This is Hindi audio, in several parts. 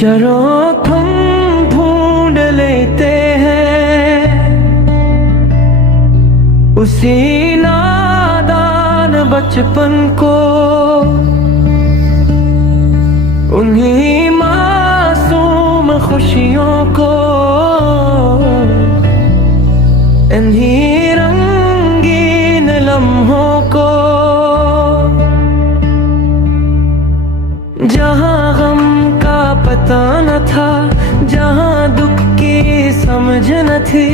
चलो तुम ढूंढ लेते हैं उसी नादान बचपन को, उन्हीं मासूम खुशियों को, इन्हीं रंगीन लम्हों को, जहाँ गम का पता न था, जहाँ दुख की समझ न थी,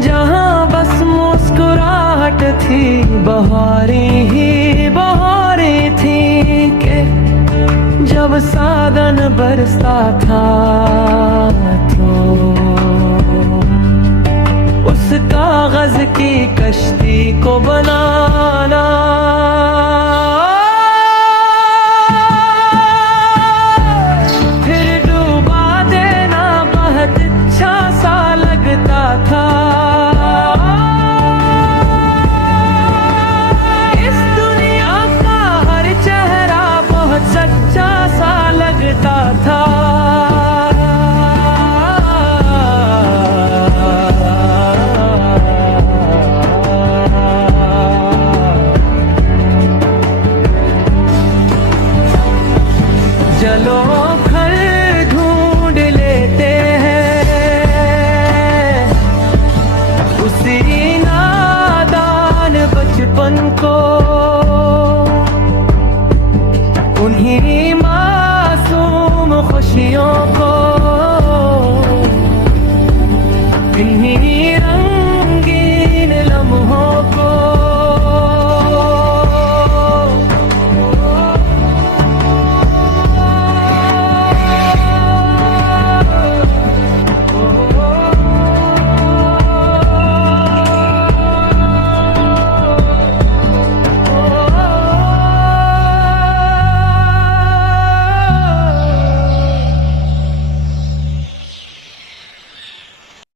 जहाँ बस मुस्कुराहट थी, बहारें ही बहारें थी के जब साधन बरसा था तो उस कागज की कश्ती को बनाना, फिर डूबा देना बहुत अच्छा सा लगता था। इस दुनिया का हर चेहरा बहुत सच्चा सा लगता था। चलो